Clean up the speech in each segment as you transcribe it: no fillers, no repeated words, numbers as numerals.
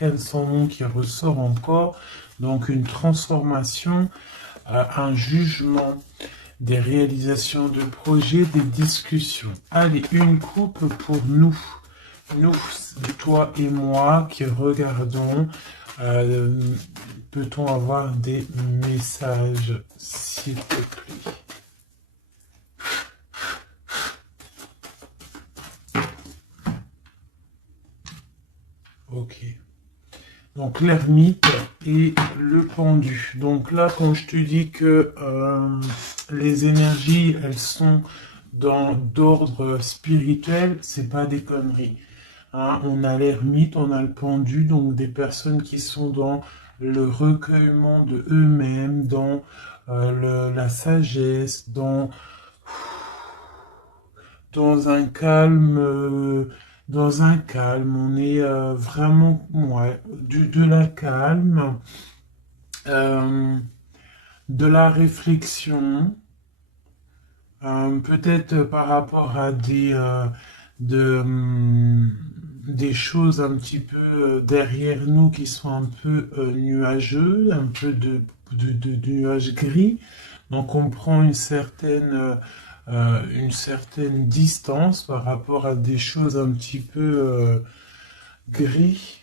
l'arcane sans nom qui ressort encore. Donc une transformation, un jugement, des réalisations de projets, des discussions. Allez, une coupe pour nous. Nous, toi et moi qui regardons. Peut-on avoir des messages, s'il te plaît? Ok. Donc l'ermite et le pendu. Donc là, quand je te dis que les énergies, elles sont d'ordre spirituel, c'est pas des conneries. Hein, on a l'ermite, on a le pendu, donc des personnes qui sont dans le recueillement de eux-mêmes, dans la sagesse, dans un calme, on est vraiment, ouais, de la calme, de la réflexion, peut-être par rapport à des choses un petit peu derrière nous qui sont un peu nuageux, un peu de nuages gris. Donc on prend une certaine distance par rapport à des choses un petit peu gris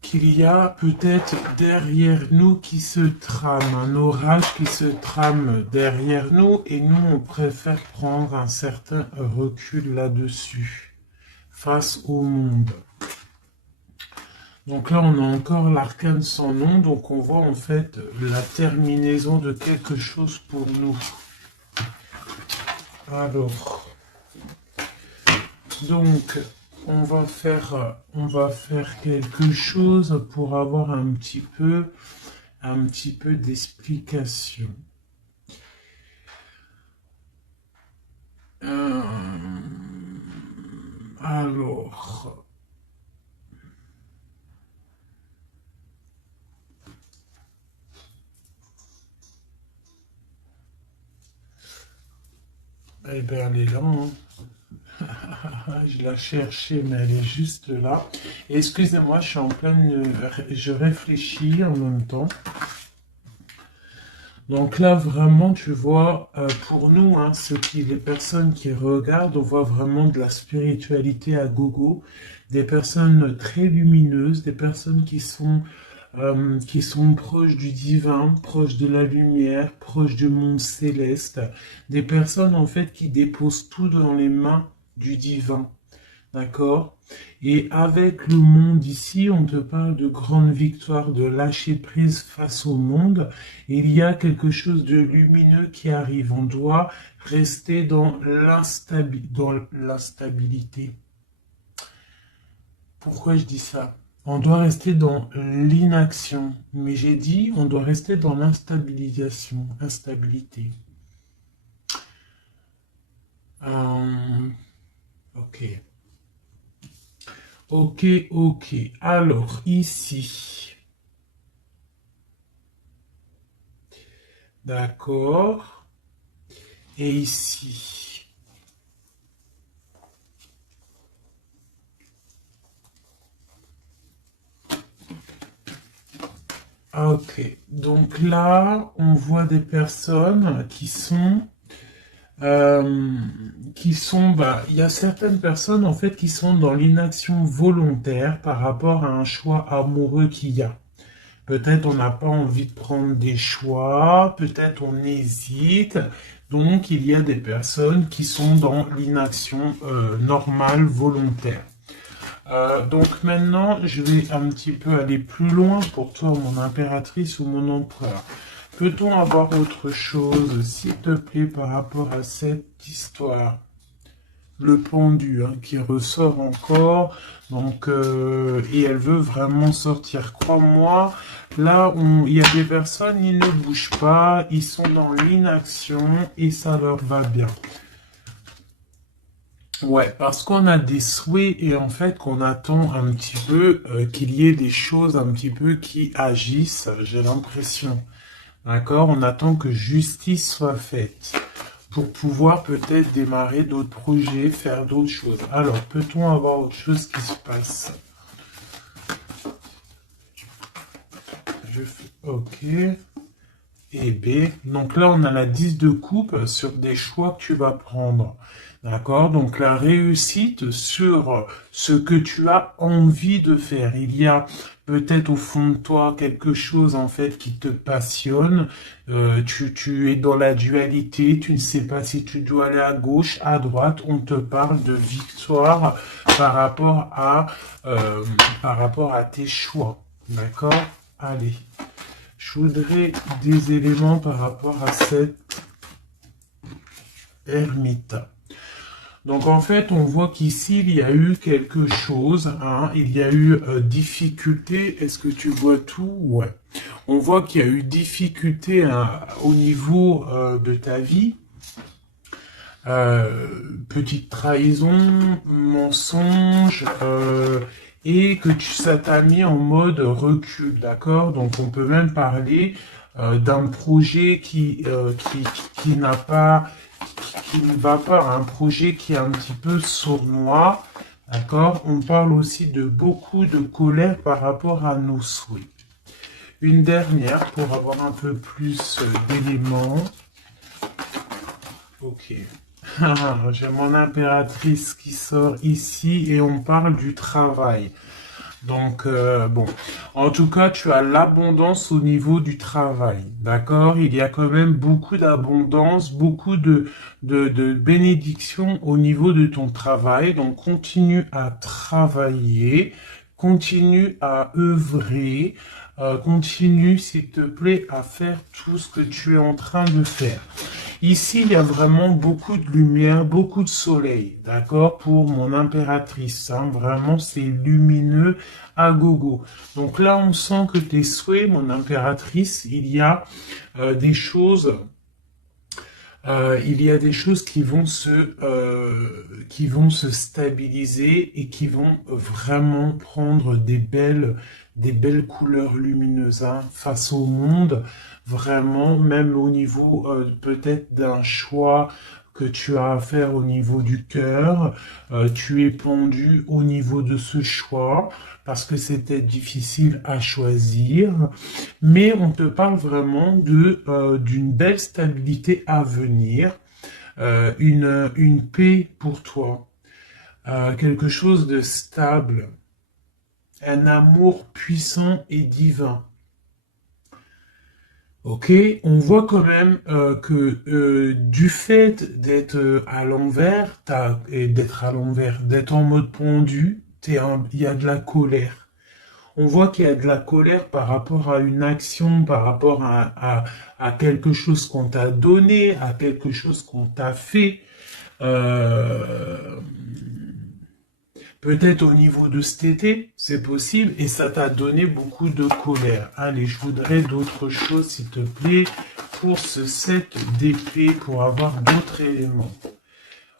qu'il y a peut-être derrière nous qui se trame, un orage qui se trame derrière nous et nous on préfère prendre un certain recul là-dessus face au monde. Donc là, on a encore l'arcane sans nom, donc on voit en fait la terminaison de quelque chose pour nous. Alors, donc, on va faire quelque chose pour avoir un petit peu d'explication. Alors... Eh bien, elle est là, hein. Je la cherchais, mais elle est juste là. Excusez-moi, je suis en pleine... Je réfléchis en même temps. Donc là, vraiment, tu vois, pour nous, hein, les personnes qui regardent, on voit vraiment de la spiritualité à gogo. Des personnes très lumineuses, des personnes qui sont proches du divin, proches de la lumière, proches du monde céleste, des personnes en fait qui déposent tout dans les mains du divin, d'accord? Et avec le monde ici, on te parle de grande victoire, de lâcher prise face au monde. Et il y a quelque chose de lumineux qui arrive. On doit rester dans l'instabilité. Pourquoi je dis ça? On doit rester dans l'inaction. Mais j'ai dit, on doit rester dans instabilité. Ok. Ok. Alors, ici. D'accord. Et ici. Ok. Donc là, on voit des personnes qui sont... il y a certaines personnes en fait qui sont dans l'inaction volontaire par rapport à un choix amoureux qu'il y a. Peut-être on n'a pas envie de prendre des choix, peut-être on hésite. Donc il y a des personnes qui sont dans l'inaction normale, volontaire. Donc maintenant, je vais un petit peu aller plus loin pour toi, mon impératrice ou mon empereur. Peut-on avoir autre chose, s'il te plaît, par rapport à cette histoire? Le pendu hein, qui ressort encore, donc et elle veut vraiment sortir. Crois-moi, là, il y a des personnes, ils ne bougent pas, ils sont dans l'inaction et ça leur va bien. Ouais, parce qu'on a des souhaits et en fait qu'on attend un petit peu qu'il y ait des choses un petit peu qui agissent, j'ai l'impression. D'accord? On attend que justice soit faite pour pouvoir peut-être démarrer d'autres projets, faire d'autres choses. Alors, peut-on avoir autre chose qui se passe? Ok. Et B. Donc là, on a la 10 de coupe sur des choix que tu vas prendre. D'accord? Donc la réussite sur ce que tu as envie de faire. Il y a peut-être au fond de toi quelque chose en fait qui te passionne. Tu es dans la dualité. Tu ne sais pas si tu dois aller à gauche, à droite. On te parle de victoire par rapport à, par rapport à tes choix. D'accord? Allez. Je voudrais des éléments par rapport à cette ermite. Donc en fait, on voit qu'ici, il y a eu quelque chose, hein, il y a eu difficulté. Est-ce que tu vois tout? Ouais. On voit qu'il y a eu difficulté hein, au niveau de ta vie. Petite trahison, mensonge, et que ça t'a mis en mode recul, d'accord? Donc on peut même parler d'un projet qui n'a pas, qui ne va pas, un projet qui est un petit peu sournois, d'accord? On parle aussi de beaucoup de colère par rapport à nos souhaits. Une dernière pour avoir un peu plus d'éléments. Ok. J'ai mon impératrice qui sort ici et on parle du travail. Donc, bon, en tout cas, tu as l'abondance au niveau du travail, d'accord? Il y a quand même beaucoup d'abondance, beaucoup de bénédictions au niveau de ton travail. Donc, continue à travailler, continue à œuvrer, continue, s'il te plaît, à faire tout ce que tu es en train de faire. Ici, il y a vraiment beaucoup de lumière, beaucoup de soleil, d'accord, pour mon impératrice. Hein, vraiment, c'est lumineux à gogo. Donc là, on sent que tes souhaits, mon impératrice, il y a des choses qui vont se stabiliser et qui vont vraiment prendre des belles couleurs lumineuses hein, face au monde, vraiment, même au niveau peut-être d'un choix que tu as à faire au niveau du cœur, tu es pendu au niveau de ce choix parce que c'était difficile à choisir, mais on te parle vraiment d'une belle stabilité à venir, une paix pour toi, quelque chose de stable, un amour puissant et divin. Ok, on voit quand même que du fait d'être à l'envers, d'être en mode pendu, il y a de la colère. On voit qu'il y a de la colère par rapport à une action, par rapport à quelque chose qu'on t'a donné, à quelque chose qu'on t'a fait. Euh, Peut-être au niveau de cet été, c'est possible, et ça t'a donné beaucoup de colère. Allez, je voudrais d'autres choses, s'il te plaît, pour ce set d'épée, pour avoir d'autres éléments.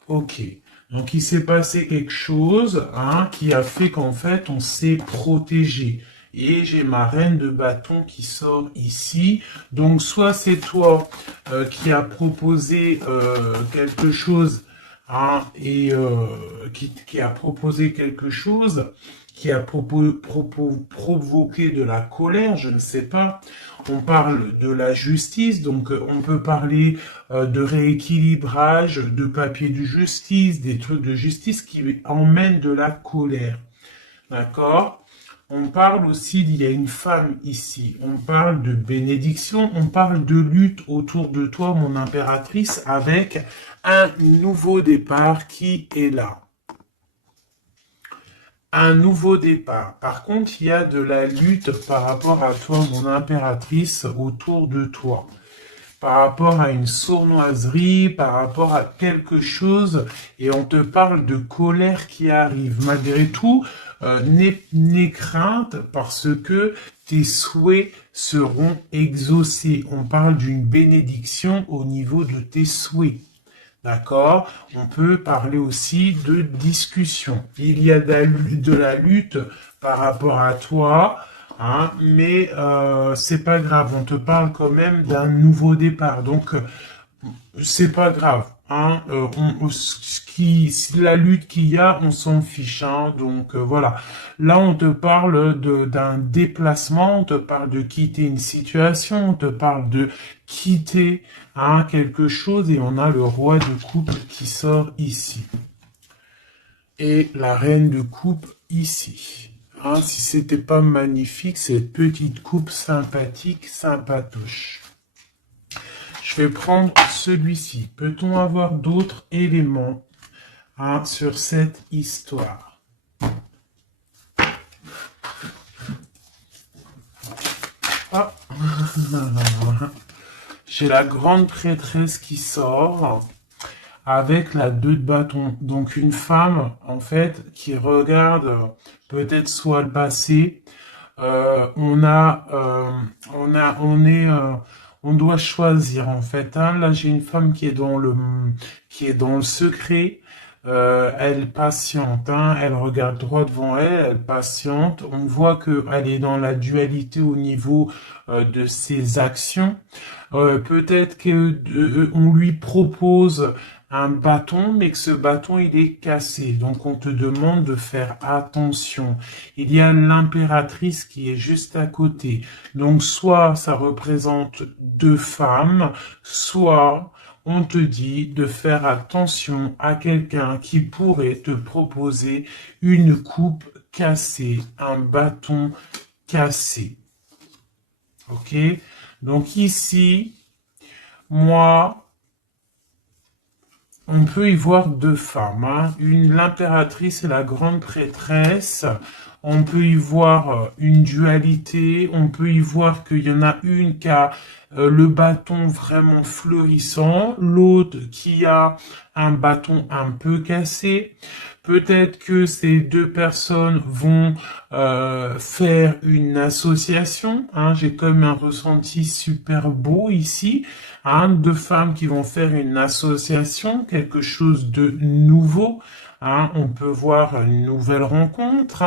Ok. Donc, il s'est passé quelque chose, hein, qui a fait qu'en fait, on s'est protégé. Et j'ai ma reine de bâton qui sort ici. Donc, soit c'est toi qui as proposé quelque chose, hein, et qui a proposé quelque chose, qui a provoqué de la colère, je ne sais pas. On parle de la justice, donc on peut parler de rééquilibrage, de papier de justice, des trucs de justice qui emmènent de la colère. D'accord? On parle aussi, il y a une femme ici, on parle de bénédiction, on parle de lutte autour de toi, mon impératrice, avec un nouveau départ qui est là. Un nouveau départ. Par contre, il y a de la lutte par rapport à toi, mon impératrice, autour de toi. Par rapport à une sournoiserie, par rapport à quelque chose, et on te parle de colère qui arrive. Malgré tout, n'aie crainte parce que tes souhaits seront exaucés. On parle d'une bénédiction au niveau de tes souhaits. D'accord? On peut parler aussi de discussion. Il y a de la lutte par rapport à toi, hein, mais c'est pas grave. On te parle quand même d'un nouveau départ. Donc, c'est pas grave. Hein, la lutte qu'il y a, on s'en fiche. Hein, donc voilà. Là, on te parle d'un déplacement, on te parle de quitter une situation, on te parle de quitter quelque chose, et on a le roi de coupe qui sort ici. Et la reine de coupe ici. Hein, si c'était pas magnifique, cette petite coupe sympathique, sympatoche. Je vais prendre celui-ci. Peut-on avoir d'autres éléments sur cette histoire? Ah. J'ai la grande prêtresse qui sort avec la 2 de bâton. Donc une femme, en fait, qui regarde peut-être soit le passé. On doit choisir, en fait. Hein. Là, j'ai une femme qui est dans le secret. Elle patiente, hein. Elle regarde droit devant elle, elle patiente. On voit qu'elle est dans la dualité au niveau de ses actions. Peut-être on lui propose un bâton, mais que ce bâton, il est cassé. Donc, on te demande de faire attention. Il y a l'impératrice qui est juste à côté. Donc, soit ça représente 2 femmes, soit on te dit de faire attention à quelqu'un qui pourrait te proposer une coupe cassée, un bâton cassé. Ok? Donc ici, moi, on peut y voir 2 femmes, hein. L'impératrice et la grande prêtresse. On peut y voir une dualité. On peut y voir qu'il y en a une qui a le bâton vraiment fleurissant, l'autre qui a un bâton un peu cassé. Peut-être que ces 2 personnes vont faire une association. Hein. J'ai comme un ressenti super beau ici. Hein, 2 femmes qui vont faire une association, quelque chose de nouveau. Hein, on peut voir une nouvelle rencontre,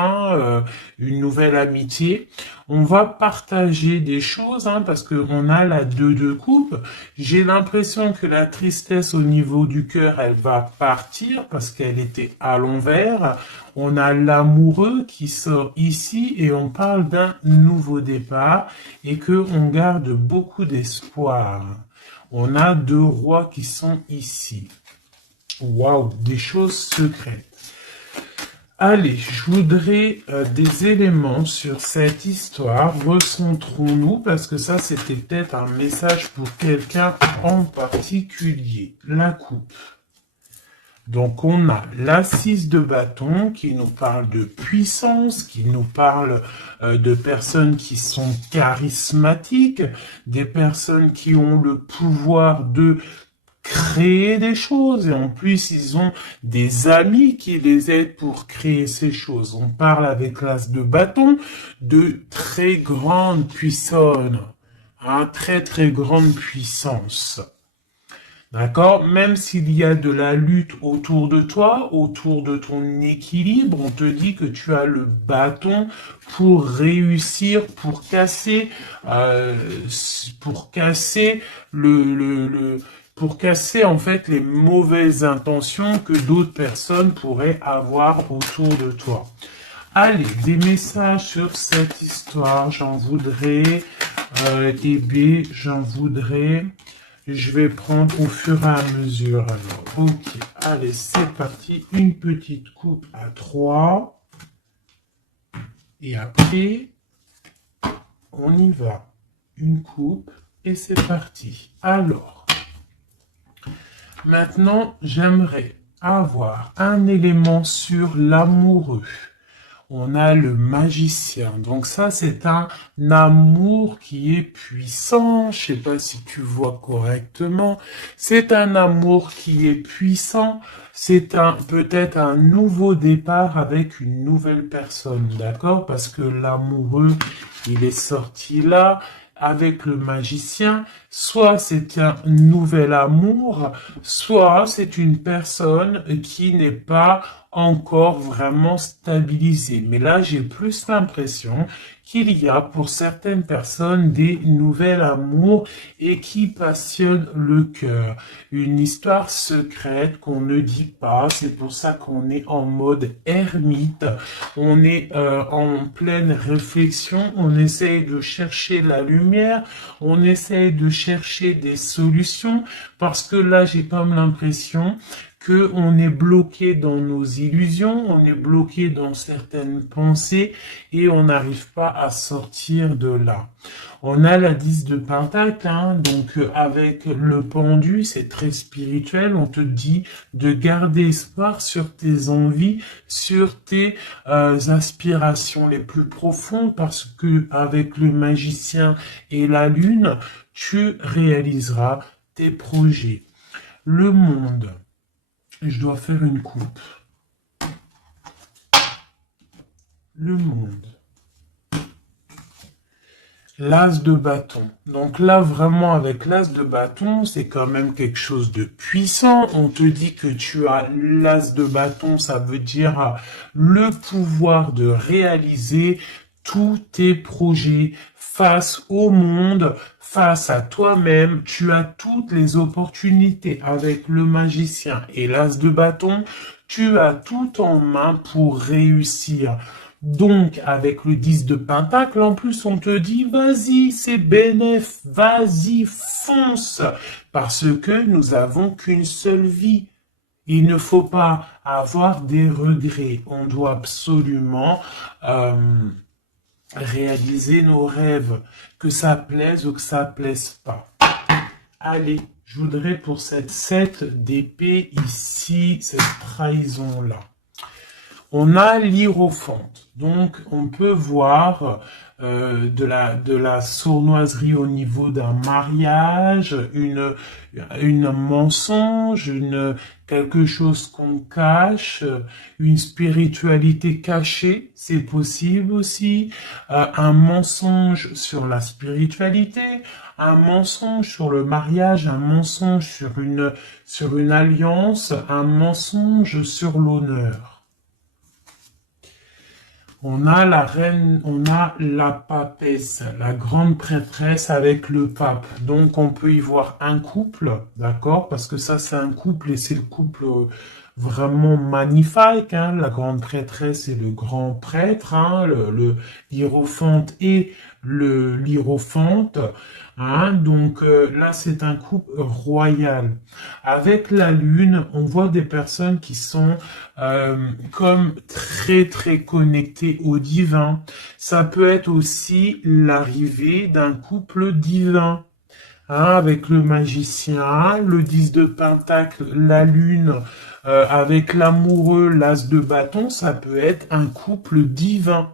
une nouvelle amitié. On va partager des choses, parce qu'on a la 2 de coupe. J'ai l'impression que la tristesse au niveau du cœur, elle va partir parce qu'elle était à l'envers. On a l'amoureux qui sort ici et on parle d'un nouveau départ et qu'on garde beaucoup d'espoir. On a 2 rois qui sont ici. Waouh, des choses secrètes. Allez, je voudrais des éléments sur cette histoire. Recentrons-nous, parce que ça, c'était peut-être un message pour quelqu'un en particulier. La coupe. Donc, on a la 6 de bâton qui nous parle de puissance, qui nous parle de personnes qui sont charismatiques, des personnes qui ont le pouvoir de créer des choses, et en plus ils ont des amis qui les aident pour créer ces choses. On parle avec l'as de bâton de très grande puissance, très très grande puissance. D'accord? Même s'il y a de la lutte autour de toi, autour de ton équilibre, on te dit que tu as le bâton pour réussir, pour casser pour casser en fait les mauvaises intentions que d'autres personnes pourraient avoir autour de toi. Allez, des messages sur cette histoire, j'en voudrais, j'en voudrais. Je vais prendre au fur et à mesure. Alors, ok, allez, c'est parti. Une petite coupe à 3. Et après, on y va. Une coupe et c'est parti. Alors, maintenant, j'aimerais avoir un élément sur l'amoureux. On a le magicien. Donc ça, c'est un amour qui est puissant. Je sais pas si tu vois correctement. C'est un amour qui est puissant. C'est peut-être un nouveau départ avec une nouvelle personne. D'accord? Parce que l'amoureux, il est sorti là. Avec le magicien, soit c'est un nouvel amour, soit c'est une personne qui n'est pas encore vraiment stabilisé. Mais là, j'ai plus l'impression qu'il y a pour certaines personnes des nouvelles amours et qui passionnent le cœur. Une histoire secrète qu'on ne dit pas, c'est pour ça qu'on est en mode ermite, on est en pleine réflexion, on essaye de chercher la lumière, on essaye de chercher des solutions, parce que là j'ai comme l'impression que on est bloqué dans nos illusions, on est bloqué dans certaines pensées et on n'arrive pas à sortir de là. On a la 10 de Pentacle, hein, donc avec le pendu, c'est très spirituel, on te dit de garder espoir sur tes envies, sur tes aspirations les plus profondes, parce que avec le magicien et la lune, tu réaliseras tes projets. Le monde. Je dois faire une coupe. Le monde. L'as de bâton. Donc là, vraiment, avec l'as de bâton, c'est quand même quelque chose de puissant. On te dit que tu as l'as de bâton, ça veut dire le pouvoir de réaliser tous tes projets face au monde, face à toi-même. Tu as toutes les opportunités avec le magicien et l'as de bâton. Tu as tout en main pour réussir. Donc, avec le 10 de Pentacle, en plus, on te dit, vas-y, c'est bénéf, vas-y, fonce, parce que nous avons qu'une seule vie. Il ne faut pas avoir des regrets. On doit absolument réaliser nos rêves, que ça plaise ou que ça plaise pas. Allez, je voudrais pour cette 7 d'épée ici, cette trahison-là. On a l'hiérophante, donc on peut voir de la sournoiserie au niveau d'un mariage, une mensonge, quelque chose qu'on cache, une spiritualité cachée, c'est possible aussi, un mensonge sur la spiritualité, un mensonge sur le mariage, un mensonge sur une alliance, un mensonge sur l'honneur. On a la reine, on a la papesse, la grande prêtresse avec le pape. Donc on peut y voir un couple, d'accord? Parce que ça c'est un couple et c'est le couple vraiment magnifique, hein? La grande prêtresse et le grand prêtre, hein? Le hiérophante et le l'hiérophante. Hein, donc là, c'est un couple royal. Avec la lune, on voit des personnes qui sont comme très très connectées au divin. Ça peut être aussi l'arrivée d'un couple divin. Hein, avec le magicien, le 10 de Pentacle, la lune, avec l'amoureux, l'as de bâton, ça peut être un couple divin.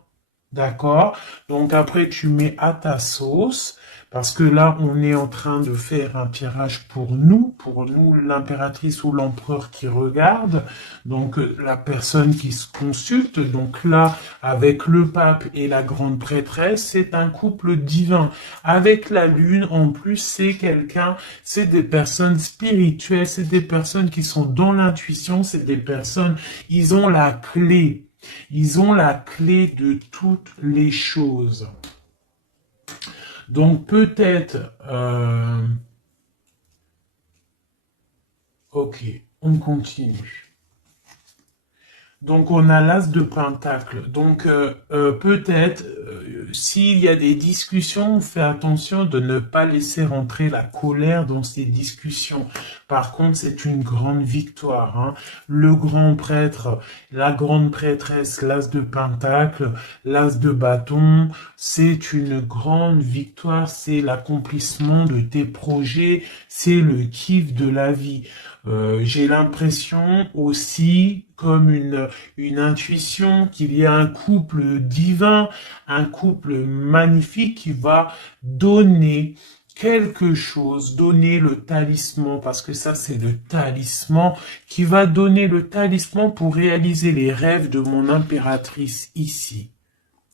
D'accord? Donc après, tu mets à ta sauce, parce que là, on est en train de faire un tirage pour nous, l'impératrice ou l'empereur qui regarde, donc la personne qui se consulte. Donc là, avec le pape et la grande prêtresse, c'est un couple divin. Avec la lune, en plus, c'est des personnes spirituelles, c'est des personnes qui sont dans l'intuition, c'est des personnes, ils ont la clé. Ils ont la clé de toutes les choses. Donc peut-être... ok, on continue. Donc on a l'as de pentacle. Donc peut-être s'il y a des discussions, fais attention de ne pas laisser rentrer la colère dans ces discussions. Par contre, c'est une grande victoire. Hein. Le grand prêtre, la grande prêtresse, l'as de pentacle, l'as de bâton, c'est une grande victoire. C'est l'accomplissement de tes projets, c'est le kiff de la vie. J'ai l'impression aussi, comme une intuition, qu'il y a un couple divin, un couple magnifique qui va donner quelque chose, donner le talisman, parce que ça c'est le talisman, qui va donner le talisman pour réaliser les rêves de mon impératrice ici.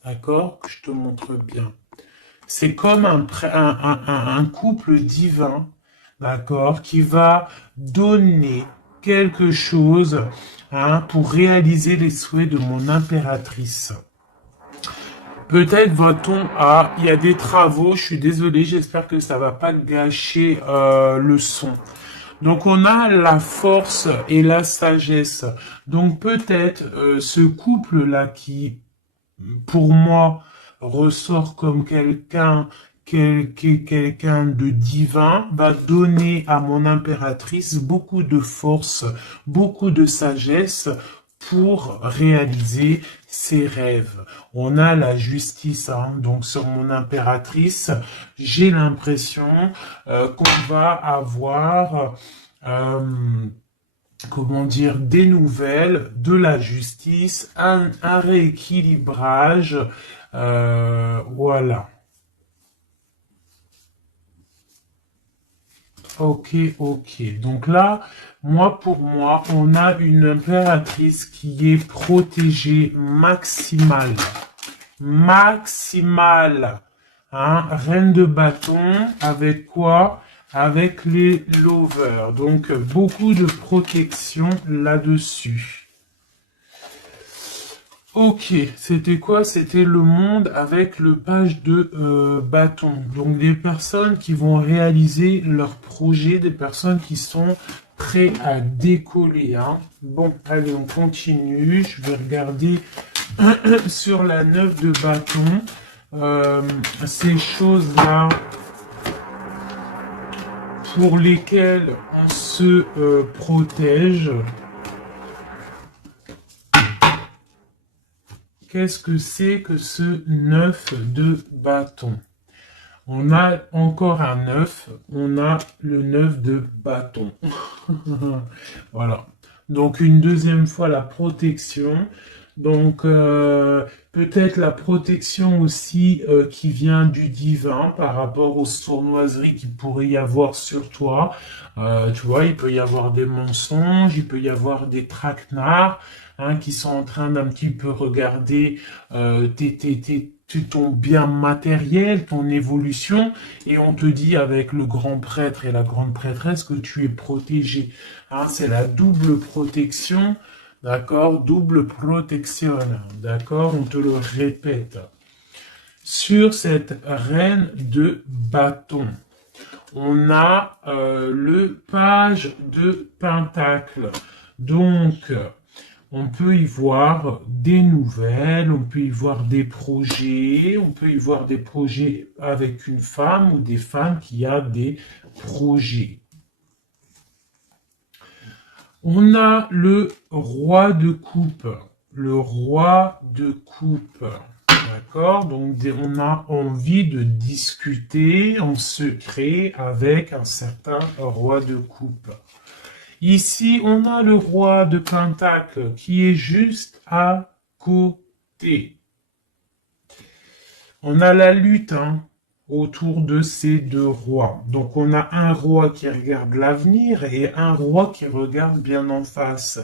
D'accord? Je te montre bien. C'est comme un couple divin, d'accord, qui va donner quelque chose, hein, pour réaliser les souhaits de mon impératrice. Peut-être va-t-on à... Il y a des travaux, je suis désolé, j'espère que ça va pas gâcher le son. Donc on a la force et la sagesse. Donc peut-être ce couple-là qui, pour moi, ressort comme quelqu'un de divin, va donner à mon impératrice beaucoup de force, beaucoup de sagesse pour réaliser ses rêves. On a la justice, hein, donc sur mon impératrice, j'ai l'impression qu'on va avoir comment dire, des nouvelles, de la justice, un rééquilibrage, voilà. Ok, ok. Donc là, pour moi, on a une impératrice qui est protégée maximale. Maximale. Hein? Reine de bâton, avec quoi? Avec les lovers. Donc, beaucoup de protection là-dessus. Ok, c'était quoi? C'était le monde avec le page de bâton. Donc des personnes qui vont réaliser leur projet, des personnes qui sont prêts à décoller. Hein. Bon, allez, on continue. Je vais regarder sur la 9 de bâton. Ces choses-là pour lesquelles on se protège. Qu'est-ce que c'est que ce 9 de bâton? On a encore un 9, on a le 9 de bâton. Voilà. Donc une deuxième fois la protection. Donc peut-être la protection aussi qui vient du divin par rapport aux sournoiseries qu'il pourrait y avoir sur toi. Tu vois, il peut y avoir des mensonges, il peut y avoir des traquenards. Hein, qui sont en train d'un petit peu regarder ton bien matériel, ton évolution, et on te dit avec le grand prêtre et la grande prêtresse que tu es protégé. Hein, c'est la double protection, d'accord? Double protection, d'accord? On te le répète. Sur cette reine de bâton, on a le page de pentacle. Donc, on peut y voir des nouvelles, on peut y voir des projets, on peut y voir des projets avec une femme ou des femmes qui a des projets. On a le roi de coupe. Le roi de coupe. D'accord? Donc, on a envie de discuter en secret avec un certain roi de coupe. Ici, on a le roi de Pentacle qui est juste à côté. On a la lutte autour de ces deux rois. Donc, on a un roi qui regarde l'avenir et un roi qui regarde bien en face.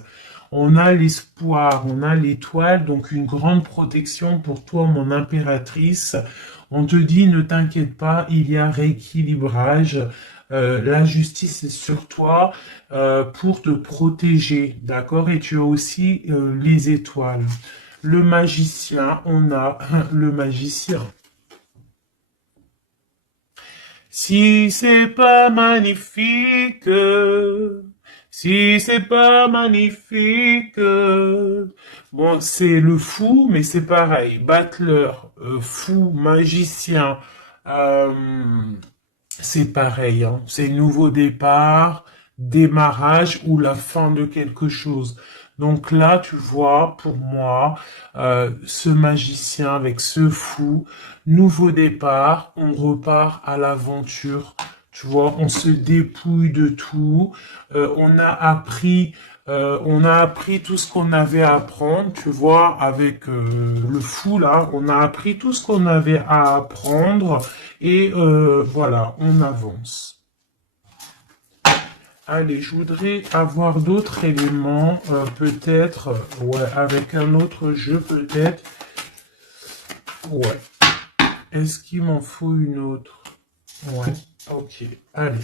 On a l'espoir, on a l'étoile, donc une grande protection pour toi, mon impératrice. On te dit, ne t'inquiète pas, il y a rééquilibrage. La justice est sur toi pour te protéger, d'accord? Et tu as aussi les étoiles. Le magicien, on a le magicien. Si c'est pas magnifique, si c'est pas magnifique, bon, c'est le fou, mais c'est pareil. Battleur, fou, magicien, c'est pareil, hein. C'est nouveau départ, démarrage ou la fin de quelque chose. Donc là, tu vois, pour moi, ce magicien avec ce fou, nouveau départ, on repart à l'aventure. Tu vois, on se dépouille de tout. On a appris tout ce qu'on avait à apprendre. Tu vois, avec le fou là, on a appris tout ce qu'on avait à apprendre. Et voilà, on avance. Allez, je voudrais avoir d'autres éléments, peut-être, ouais, avec un autre jeu, peut-être. Ouais. Est-ce qu'il m'en faut une autre? Ouais, ok, allez.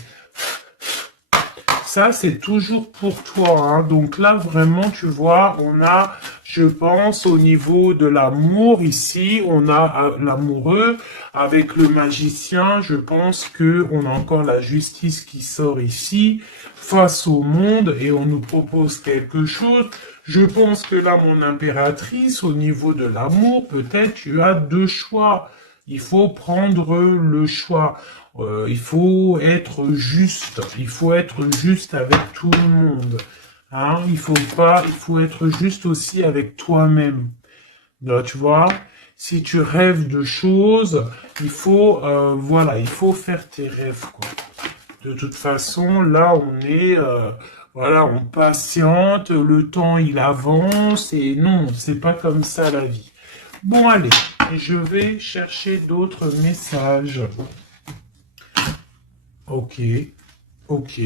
Ça, c'est toujours pour toi, hein. Donc là, vraiment, tu vois, on a, je pense, au niveau de l'amour, ici, on a l'amoureux avec le magicien. Je pense que on a encore la justice qui sort ici, face au monde, et on nous propose quelque chose. Je pense que là, mon impératrice, au niveau de l'amour, peut-être tu as deux choix. Il faut prendre le choix. Il faut être juste. Il faut être juste avec tout le monde. Hein? Il faut être juste aussi avec toi-même. Donc, tu vois, si tu rêves de choses, voilà, il faut faire tes rêves, quoi. De toute façon, là, voilà, on patiente, le temps, il avance, et non, c'est pas comme ça la vie. Bon, allez, je vais chercher d'autres messages. Ok, ok.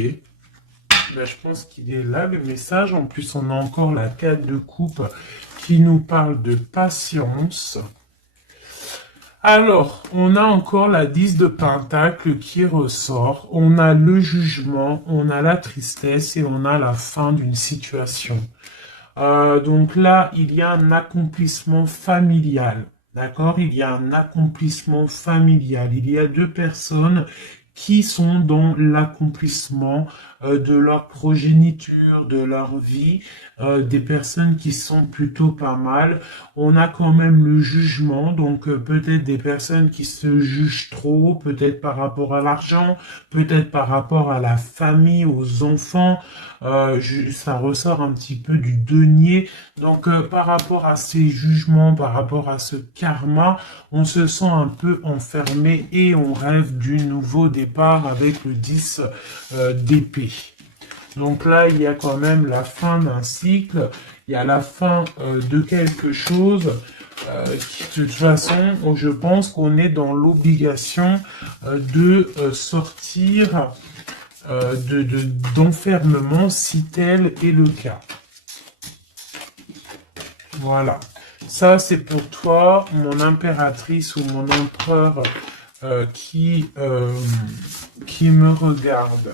Ben, je pense qu'il est là, le message. En plus, on a encore la 4 de coupe qui nous parle de patience. Alors, on a encore la 10 de pentacle qui ressort. On a le jugement, on a la tristesse et on a la fin d'une situation. Donc là, il y a un accomplissement familial. D'accord? Il y a un accomplissement familial. Il y a deux personnes qui sont dans l'accomplissement de leur progéniture, de leur vie, des personnes qui sont plutôt pas mal. On a quand même le jugement, donc peut-être des personnes qui se jugent trop, peut-être par rapport à l'argent, peut-être par rapport à la famille, aux enfants. Ça ressort un petit peu du denier. Donc par rapport à ces jugements, par rapport à ce karma, on se sent un peu enfermé et on rêve du nouveau départ avec le 10 d'épée. Donc là, il y a quand même la fin d'un cycle, il y a la fin de quelque chose. De toute façon, je pense qu'on est dans l'obligation de sortir d'enfermement si tel est le cas. Voilà. Ça, c'est pour toi, mon impératrice ou mon empereur qui me regarde.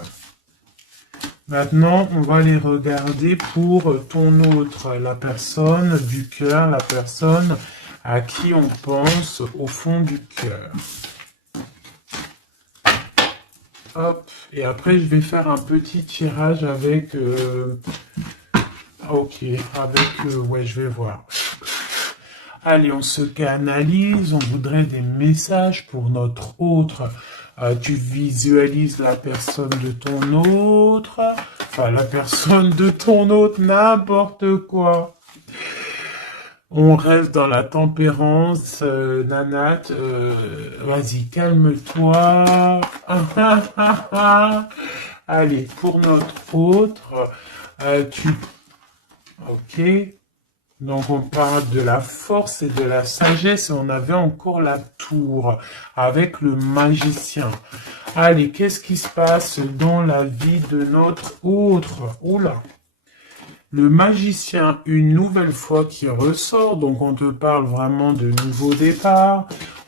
Maintenant, on va les regarder pour ton autre, la personne du cœur, la personne à qui on pense au fond du cœur. Hop, et après je vais faire un petit tirage avec... ok, avec... ouais, je vais voir. Allez, on se canalise, on voudrait des messages pour notre autre. Tu visualises la personne de ton autre, enfin la personne de ton autre, n'importe quoi. On reste dans la tempérance, Nanat, vas-y, calme-toi. Allez, pour notre autre, ok. Donc on parle de la force et de la sagesse et on avait encore la tour avec le magicien. Allez, qu'est-ce qui se passe dans la vie de notre autre? Oula. Le magicien, une nouvelle fois qui ressort, donc on te parle vraiment de nouveau départ.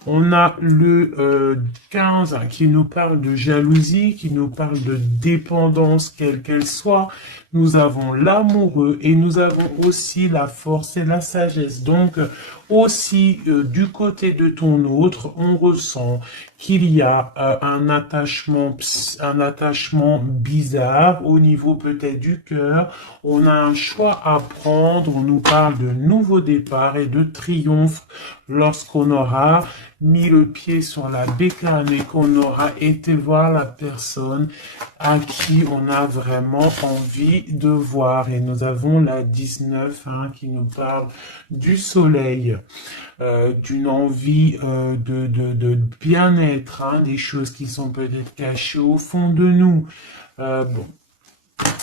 On a le 15 qui nous parle de jalousie, qui nous parle de dépendance, quelle qu'elle soit. Nous avons l'amoureux et nous avons aussi la force et la sagesse. Donc, aussi, du côté de ton autre, on ressent qu'il y a un attachement bizarre au niveau peut-être du cœur. On a un choix à prendre. On nous parle de nouveau départ et de triomphe lorsqu'on aura mis le pied sur la bécane et qu'on aura été voir la personne à qui on a vraiment envie de voir. Et nous avons la 19 qui nous parle du soleil, d'une envie de bien-être, des choses qui sont peut-être cachées au fond de nous. Bon.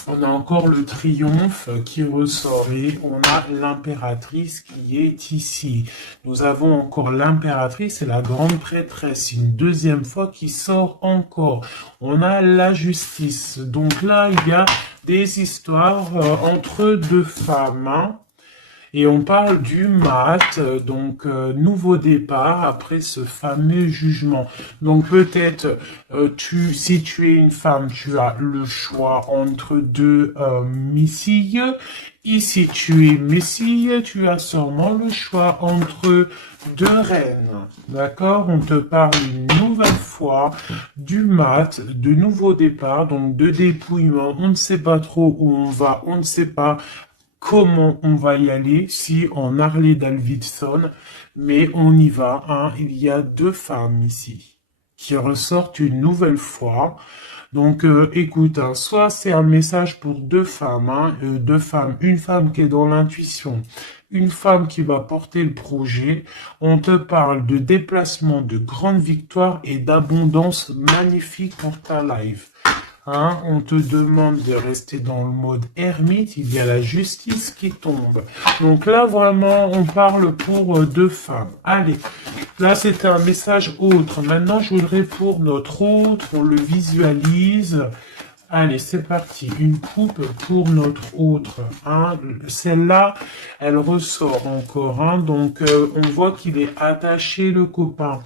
On a encore le triomphe qui ressort et on a l'impératrice qui est ici. Nous avons encore l'impératrice et la grande prêtresse, une deuxième fois qui sort encore. On a la justice. Donc là, il y a des histoires entre deux femmes. Et on parle du mat, donc nouveau départ après ce fameux jugement. Donc peut-être, si tu es une femme, tu as le choix entre deux missiles. Ici, tu es Messie, tu as sûrement le choix entre deux reines. D'accord? On te parle une nouvelle fois du mat, de nouveau départ, donc de dépouillement. On ne sait pas trop où on va, on ne sait pas comment on va y aller, si en Harley Davidson, mais on y va. Hein. Il y a deux femmes ici qui ressortent une nouvelle fois. Donc, écoute, hein, soit c'est un message pour deux femmes, une femme qui est dans l'intuition, une femme qui va porter le projet. On te parle de déplacement, de grandes victoires et d'abondance magnifique pour ta life. Hein, on te demande de rester dans le mode ermite, il y a la justice qui tombe. Donc là, vraiment, on parle pour deux femmes. Allez, là, c'était un message autre. Maintenant, je voudrais pour notre autre, on le visualise. Allez, c'est parti. Une coupe pour notre autre. Hein. Celle-là, elle ressort encore. Hein. Donc, on voit qu'il est attaché, le copain.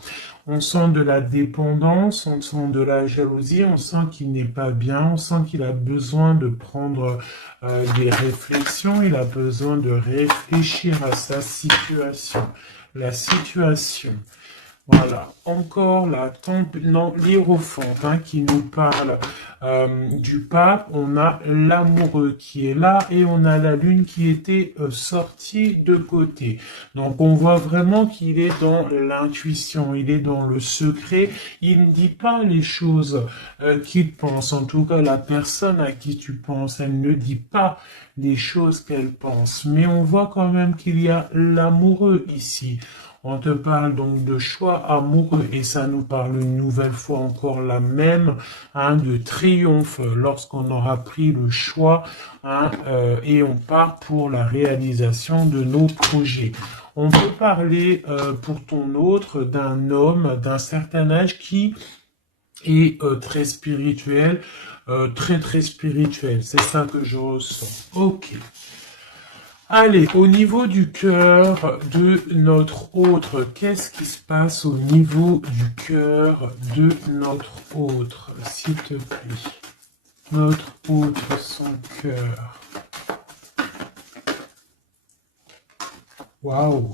On sent de la dépendance, on sent de la jalousie, on sent qu'il n'est pas bien, on sent qu'il a besoin de prendre des réflexions, il a besoin de réfléchir à sa situation. La situation. Voilà, encore la l'hiérophante hein, qui nous parle du pape. On a l'amoureux qui est là et on a la lune qui était sortie de côté. Donc on voit vraiment qu'il est dans l'intuition, il est dans le secret. Il ne dit pas les choses qu'il pense. En tout cas, la personne à qui tu penses, elle ne dit pas les choses qu'elle pense. Mais on voit quand même qu'il y a l'amoureux ici. On te parle donc de choix amoureux et ça nous parle une nouvelle fois encore la même, hein, de triomphe lorsqu'on aura pris le choix hein, et on part pour la réalisation de nos projets. On peut parler pour ton autre d'un homme d'un certain âge qui est très spirituel, très spirituel. C'est ça que je ressens. Ok. Allez, au niveau du cœur de notre autre, qu'est-ce qui se passe au niveau du cœur de notre autre, s'il te plaît? Notre autre, son cœur. Waouh!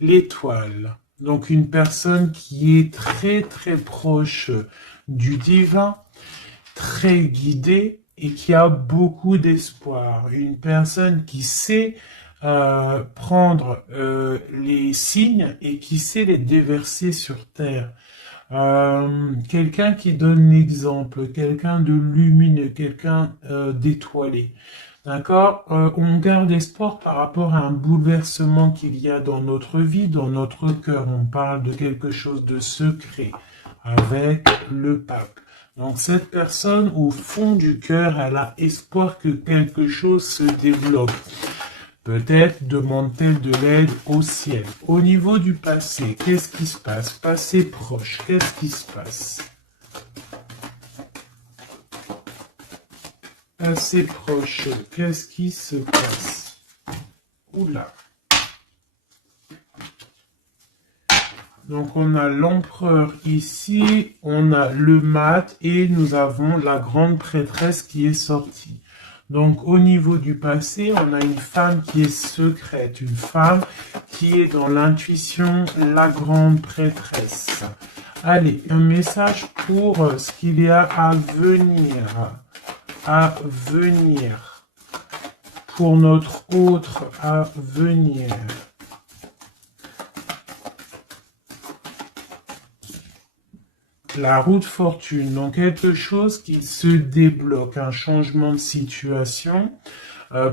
L'étoile. Donc une personne qui est très proche du divin, très guidée, et qui a beaucoup d'espoir. Une personne qui sait prendre les signes et qui sait les déverser sur terre. Quelqu'un qui donne l'exemple, quelqu'un de lumineux, quelqu'un d'étoilé. D'accord? On garde espoir par rapport à un bouleversement qu'il y a dans notre vie, dans notre cœur. On parle de quelque chose de secret avec le pape. Donc cette personne, au fond du cœur, elle a espoir que quelque chose se développe. Peut-être demande-t-elle de l'aide au ciel. Au niveau du passé, qu'est-ce qui se passe? Passé proche, qu'est-ce qui se passe? Passé proche, qu'est-ce qui se passe? Oula. Donc on a l'empereur ici, on a le mat et nous avons la grande prêtresse qui est sortie. Donc au niveau du passé, on a une femme qui est secrète, une femme qui est dans l'intuition, la grande prêtresse. Allez, un message pour ce qu'il y a à venir. Pour notre autre à venir. La roue de fortune, donc quelque chose qui se débloque, un changement de situation.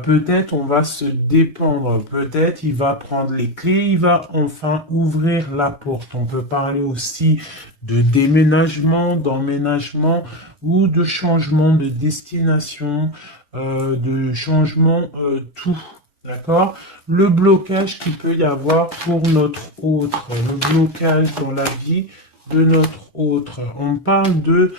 Peut-être on va se dépendre, peut-être il va prendre les clés, il va enfin ouvrir la porte. On peut parler aussi de déménagement, d'emménagement ou de changement de destination, de changement tout. D'accord? Le blocage qu'il peut y avoir pour notre autre, le blocage dans la vie de notre autre. On parle de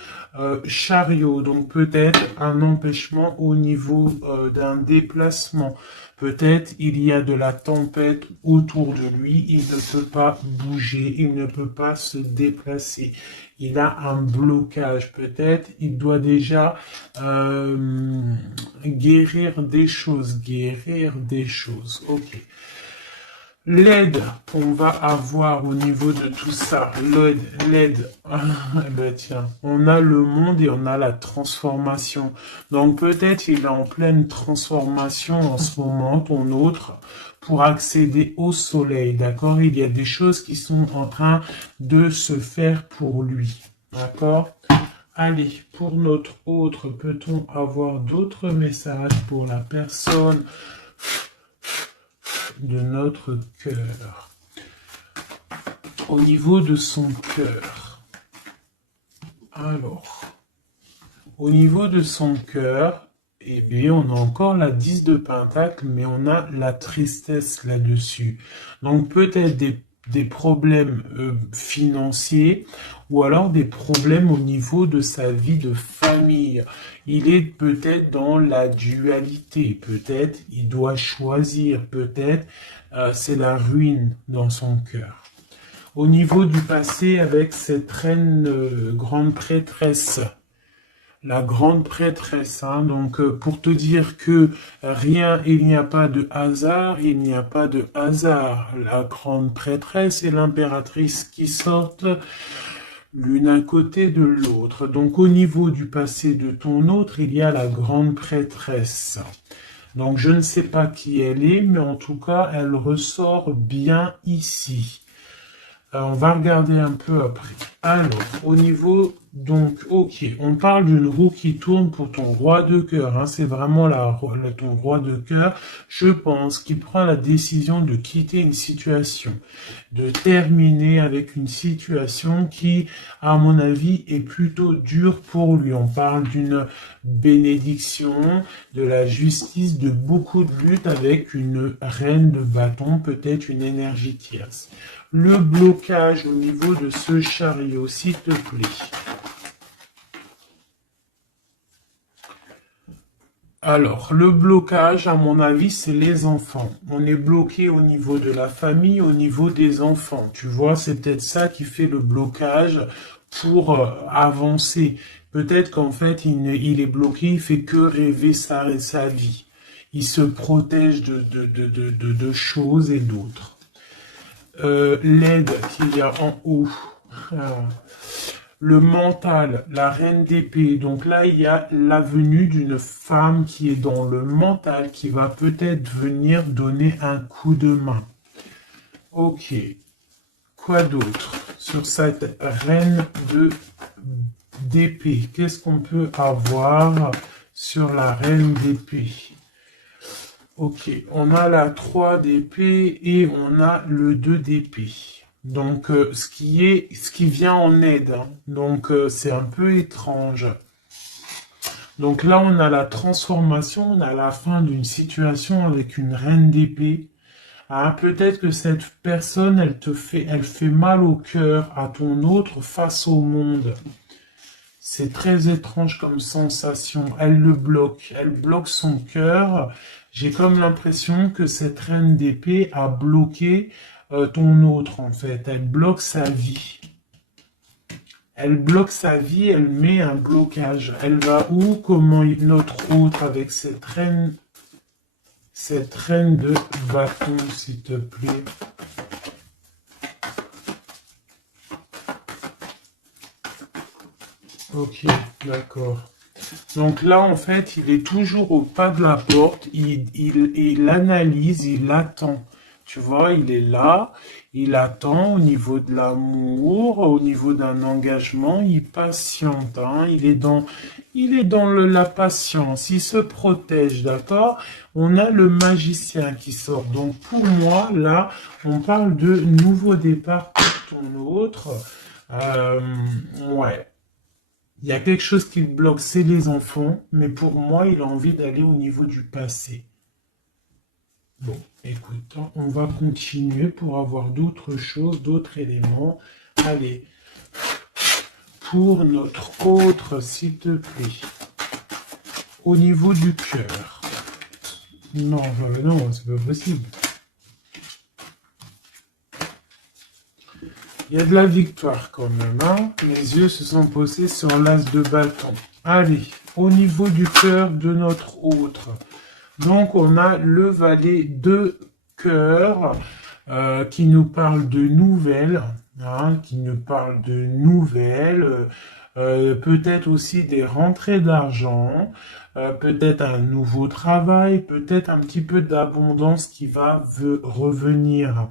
chariot, donc peut-être un empêchement au niveau d'un déplacement. Peut-être il y a de la tempête autour de lui, il ne peut pas bouger, il ne peut pas se déplacer. Il a un blocage, peut-être il doit déjà guérir des choses, Ok. L'aide qu'on va avoir au niveau de tout ça, l'aide, ben tiens, on a le monde et on a la transformation. Donc peut-être il est en pleine transformation en ce moment, ton autre, pour accéder au soleil, d'accord? Il y a des choses qui sont en train de se faire pour lui, d'accord? Allez, pour notre autre, peut-on avoir d'autres messages pour la personne de notre cœur? Au niveau de son cœur. Alors, au niveau de son cœur, eh bien, on a encore la 10 de Pentacle, mais on a la tristesse là-dessus. Donc, peut-être des problèmes financiers ou alors des problèmes au niveau de sa vie de famille. Il est peut-être dans la dualité, peut-être il doit choisir, peut-être c'est la ruine dans son cœur. Au niveau du passé, avec cette reine grande prêtresse, la grande prêtresse, hein, donc pour te dire que rien, il n'y a pas de hasard, il n'y a pas de hasard. La grande prêtresse et l'impératrice qui sortent l'une à côté de l'autre. Donc au niveau du passé de ton autre, il y a la grande prêtresse. Donc je ne sais pas qui elle est, mais en tout cas, elle ressort bien ici. On va regarder un peu après. Alors, au niveau, donc, ok, on parle d'une roue qui tourne pour ton roi de cœur. Hein, c'est vraiment ton roi de cœur, je pense, qui prend la décision de quitter une situation, de terminer avec une situation qui, à mon avis, est plutôt dure pour lui. On parle d'une bénédiction, de la justice, de beaucoup de luttes avec une reine de bâton, peut-être une énergie tierce. Le blocage au niveau de ce chariot, s'il te plaît. Alors, le blocage, à mon avis, c'est les enfants. On est bloqué au niveau de la famille, au niveau des enfants. Tu vois, c'est peut-être ça qui fait le blocage pour avancer. Peut-être qu'en fait, il est bloqué, il fait que rêver sa vie. Il se protège de choses et d'autres. L'aide qu'il y a en haut, le mental, la reine d'épée. Donc là, il y a la venue d'une femme qui est dans le mental, qui va peut-être venir donner un coup de main. Ok. Quoi d'autre sur cette reine d'épée? Qu'est-ce qu'on peut avoir sur la reine d'épée? Ok, on a la 3 d'épée et on a le 2 d'épée. Donc, ce qui vient en aide. Hein. Donc, c'est un peu étrange. Donc là, on a la transformation, on a la fin d'une situation avec une reine d'épée. Ah, peut-être que cette personne, elle fait mal au cœur à ton autre face au monde. C'est très étrange comme sensation. Elle bloque son cœur. J'ai comme l'impression que cette reine d'épée a bloqué ton autre, en fait. Elle bloque sa vie. Elle bloque sa vie, elle met un blocage. Elle va où? Comment notre autre avec cette reine de bâton, s'il te plaît. Ok, d'accord. Donc là, en fait, il est toujours au pas de la porte, il analyse, il attend. Tu vois, il est là, il attend au niveau de l'amour, au niveau d'un engagement, il patiente, hein, il est dans la patience, il se protège, d'accord? On a le magicien qui sort. Donc pour moi, là, on parle de nouveau départ pour ton autre. Ouais. Il y a quelque chose qui le bloque, c'est les enfants, mais pour moi, il a envie d'aller au niveau du passé. Bon, écoute, on va continuer pour avoir d'autres choses, d'autres éléments. Allez, pour notre autre, s'il te plaît. Au niveau du cœur. Non, non, c'est pas possible. Il y a de la victoire quand même, hein. Mes yeux se sont posés sur l'as de bâton. Allez, au niveau du cœur de notre autre. Donc, on a le valet de cœur qui nous parle de nouvelles, hein, peut-être aussi des rentrées d'argent, peut-être un nouveau travail, peut-être un petit peu d'abondance qui va revenir.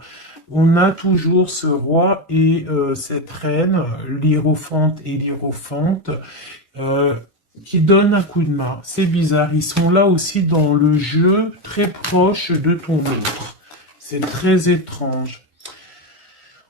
On a toujours ce roi et cette reine, l'hiérophante et l'hiérophante, qui donnent un coup de main. C'est bizarre, ils sont là aussi dans le jeu, très proche de ton autre. C'est très étrange.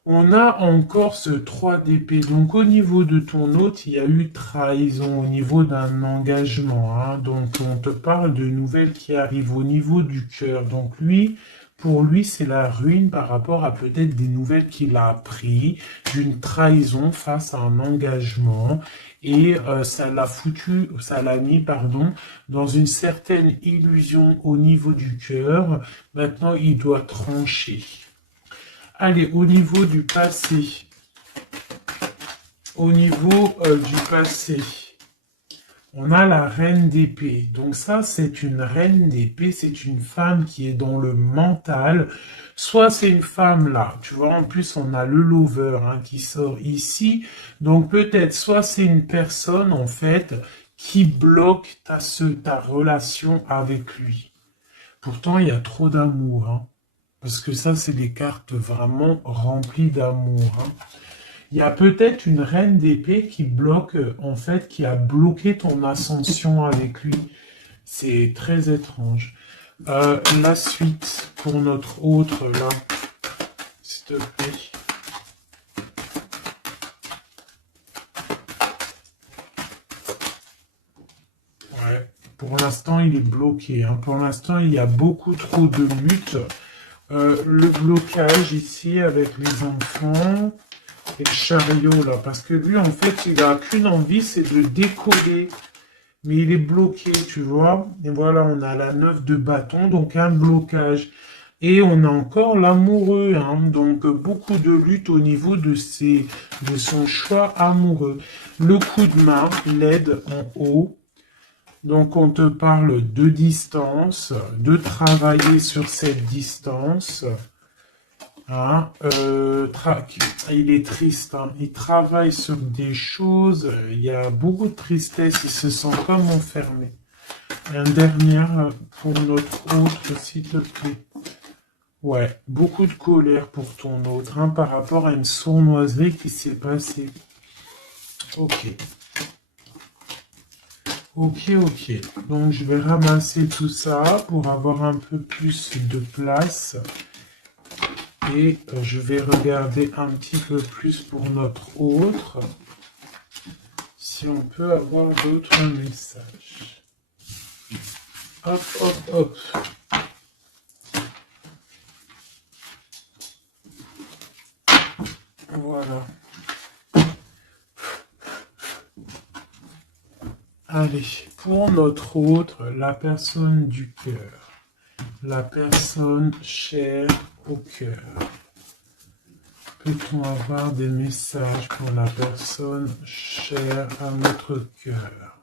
On a encore ce 3 d'épée. Donc au niveau de ton hôte, il y a eu trahison au niveau d'un engagement, hein. Donc on te parle de nouvelles qui arrivent au niveau du cœur. Donc lui, pour lui, c'est la ruine par rapport à peut-être des nouvelles qu'il a appris, d'une trahison face à un engagement. Et ça l'a mis, dans une certaine illusion au niveau du cœur. Maintenant, il doit trancher. Allez, au niveau du passé. Au niveau du passé. On a la reine d'épée. Donc ça, c'est une reine d'épée. C'est une femme qui est dans le mental. Soit c'est une femme là. Tu vois, en plus, on a le lover hein, qui sort ici. Donc peut-être, soit c'est une personne, en fait, qui bloque ta relation avec lui. Pourtant, il y a trop d'amour. Hein. Parce que ça, c'est des cartes vraiment remplies d'amour. Hein. Il y a peut-être une reine d'épée qui bloque, en fait, qui a bloqué ton ascension avec lui. C'est très étrange. La suite pour notre autre, là, s'il te plaît. Ouais. Pour l'instant, il est bloqué. Hein. Pour l'instant, il y a beaucoup trop de luttes. Le blocage ici avec les enfants. Et le chariot là, parce que lui en fait il a qu'une envie, c'est de décoller, mais il est bloqué, tu vois, et voilà, on a la 9 de bâton, donc un blocage, et on a encore l'amoureux, hein, donc beaucoup de lutte au niveau de son choix amoureux. Le coup de main, l'aide en haut, donc on te parle de distance, de travailler sur cette distance. Hein, il est triste, hein. Il travaille sur des choses, il y a beaucoup de tristesse, il se sent comme enfermé. Un dernier pour notre autre, s'il te plaît. Ouais, beaucoup de colère pour ton autre, hein, par rapport à une sournoiserie qui s'est passée. Ok. Ok. Donc je vais ramasser tout ça pour avoir un peu plus de place. Et je vais regarder un petit peu plus pour notre autre, si on peut avoir d'autres messages. Hop. Voilà. Allez, pour notre autre, la personne du cœur. La personne chère au cœur. Peut-on avoir des messages pour la personne chère à notre cœur?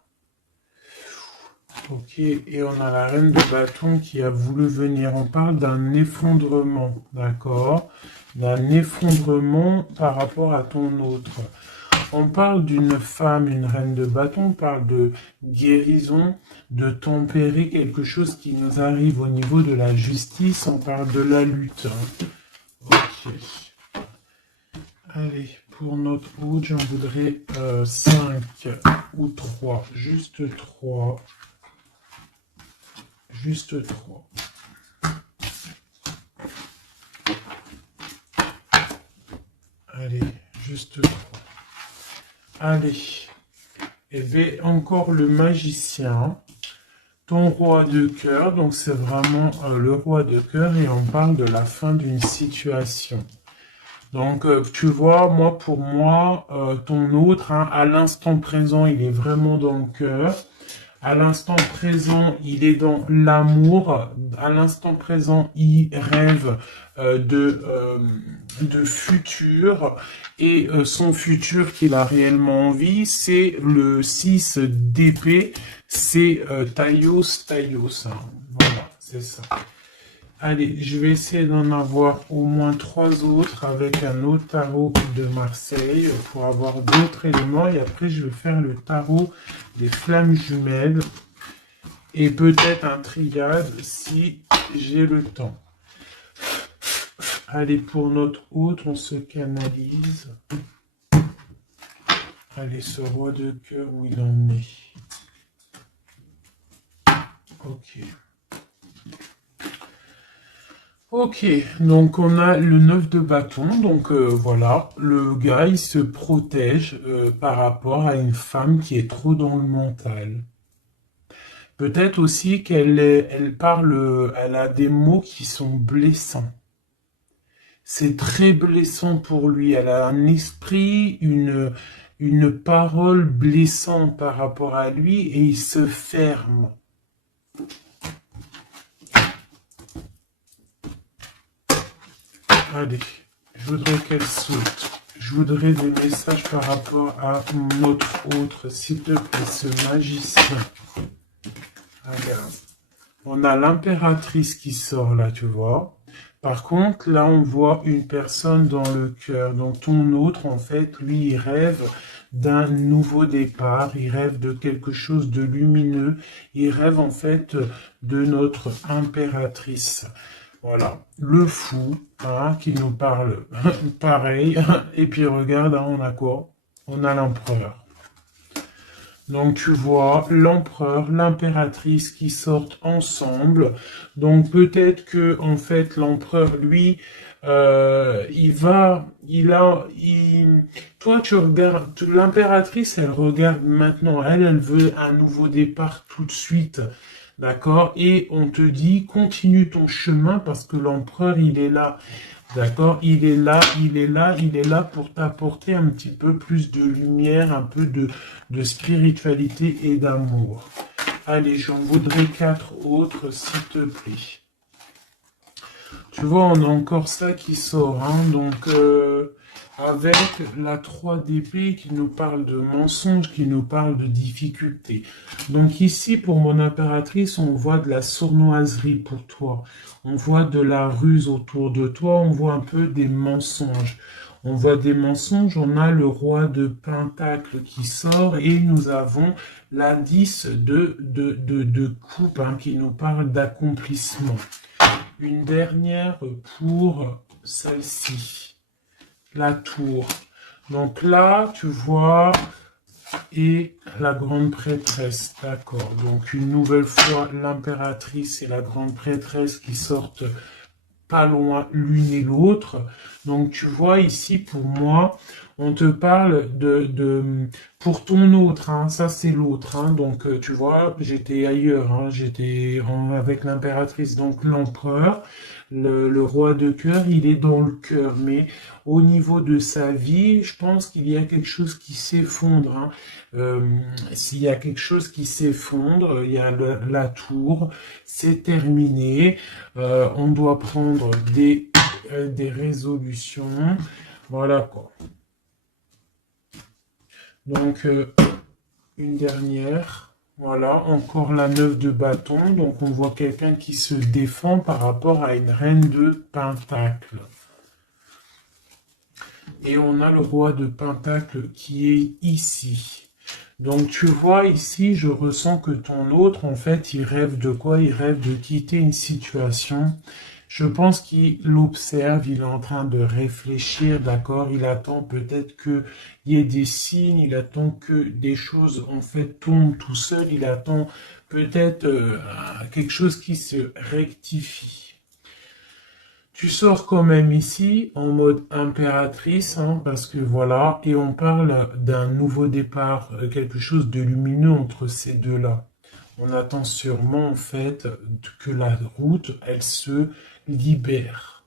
Ok, et on a la reine de bâton qui a voulu venir. On parle d'un effondrement, d'accord? D'un effondrement par rapport à ton autre. On parle d'une femme, une reine de bâton, on parle de guérison, de tempérer quelque chose qui nous arrive au niveau de la justice, on parle de la lutte. Hein. Ok. Allez, pour notre autre, j'en voudrais 5 ou 3, juste 3. Juste 3. Allez, juste 3. Allez, et bien encore le magicien, ton roi de cœur, donc c'est vraiment le roi de cœur et on parle de la fin d'une situation. Donc, tu vois, moi, pour moi, ton autre, hein, à l'instant présent, il est vraiment dans le cœur. À l'instant présent, il est dans l'amour. À l'instant présent, il rêve de futur. Et son futur qu'il a réellement envie, c'est le 6 d'épée. C'est Taios Taios, hein. Voilà, c'est ça. Allez, je vais essayer d'en avoir au moins 3 autres avec un autre tarot de Marseille pour avoir d'autres éléments. Et après, je vais faire le tarot des flammes jumelles et peut-être un triade si j'ai le temps. Allez, pour notre autre, on se canalise. Allez, ce roi de cœur, où il en est. Ok. Ok, donc on a le 9 de bâton, donc voilà, le gars il se protège par rapport à une femme qui est trop dans le mental. Peut-être aussi elle parle, elle a des mots qui sont blessants. C'est très blessant pour lui, elle a un esprit, une parole blessante par rapport à lui et il se ferme. Allez, je voudrais qu'elle saute. Je voudrais des messages par rapport à notre autre, s'il te plaît, ce magicien. Regarde. On a l'impératrice qui sort là, tu vois. Par contre, là, on voit une personne dans le cœur. Donc, ton autre, en fait, lui, il rêve d'un nouveau départ. Il rêve de quelque chose de lumineux. Il rêve, en fait, de notre impératrice. Voilà, le fou, hein, qui nous parle pareil. Et puis regarde, hein, on a quoi? On a l'empereur. Donc tu vois l'empereur, l'impératrice qui sortent ensemble. Donc peut-être que en fait l'empereur, lui, toi tu regardes, l'impératrice, elle regarde maintenant, elle veut un nouveau départ tout de suite. D'accord? Et on te dit, continue ton chemin parce que l'empereur, il est là. D'accord? Il est là, il est là, il est là pour t'apporter un petit peu plus de lumière, un peu de spiritualité et d'amour. Allez, j'en voudrais 4 autres, s'il te plaît. Tu vois, on a encore ça qui sort, hein, donc avec la 3 d'épée qui nous parle de mensonges, qui nous parle de difficultés. Donc ici, pour mon impératrice, on voit de la sournoiserie pour toi. On voit de la ruse autour de toi, on voit un peu des mensonges. On voit des mensonges, on a le roi de Pentacle qui sort et nous avons l'indice de coupe, hein, qui nous parle d'accomplissement. Une dernière pour celle-ci, la tour. Donc là, tu vois, et la grande prêtresse, d'accord. Donc une nouvelle fois, l'impératrice et la grande prêtresse qui sortent pas loin l'une et l'autre. Donc tu vois ici, pour moi, on te parle pour ton autre, hein, ça c'est l'autre, hein, donc tu vois, j'étais ailleurs, hein, avec l'impératrice, donc l'empereur, le roi de cœur, il est dans le cœur, mais au niveau de sa vie, je pense qu'il y a quelque chose qui s'effondre, hein. S'il y a quelque chose qui s'effondre, il y a la tour, c'est terminé, on doit prendre des résolutions, voilà quoi. Donc, une dernière. Voilà, encore la 9 de bâton. Donc, on voit quelqu'un qui se défend par rapport à une reine de pentacle. Et on a le roi de pentacle qui est ici. Donc, tu vois ici, je ressens que ton autre, en fait, il rêve de quoi? Il rêve de quitter une situation. Je pense qu'il l'observe, il est en train de réfléchir, d'accord? Il attend peut-être qu'il y ait des signes, il attend que des choses, en fait, tombent tout seul, il attend peut-être quelque chose qui se rectifie. Tu sors quand même ici en mode impératrice, hein, parce que voilà, et on parle d'un nouveau départ, quelque chose de lumineux entre ces deux-là. On attend sûrement en fait que la route, elle se libère.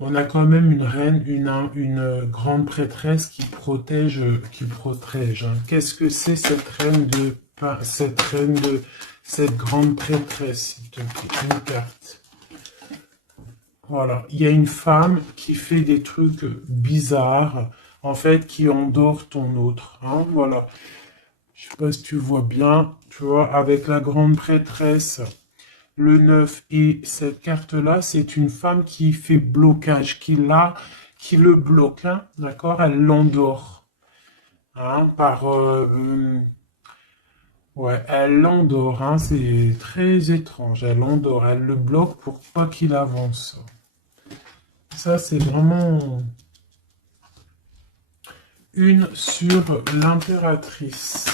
On a quand même une reine, une grande prêtresse qui protège, hein. Qu'est-ce que c'est cette reine cette grande prêtresse, s'il te plaît, une carte. Voilà, il y a une femme qui fait des trucs bizarres, en fait, qui endort ton autre, hein, voilà. Je sais pas si tu vois bien, tu vois, avec la grande prêtresse, le 9 et cette carte-là, c'est une femme qui fait blocage, qui le bloque, hein, d'accord? Elle l'endort, hein, ouais, elle l'endort, hein, c'est très étrange, elle l'endort, elle le bloque pour pas qu'il avance. Ça, c'est vraiment une sur l'impératrice.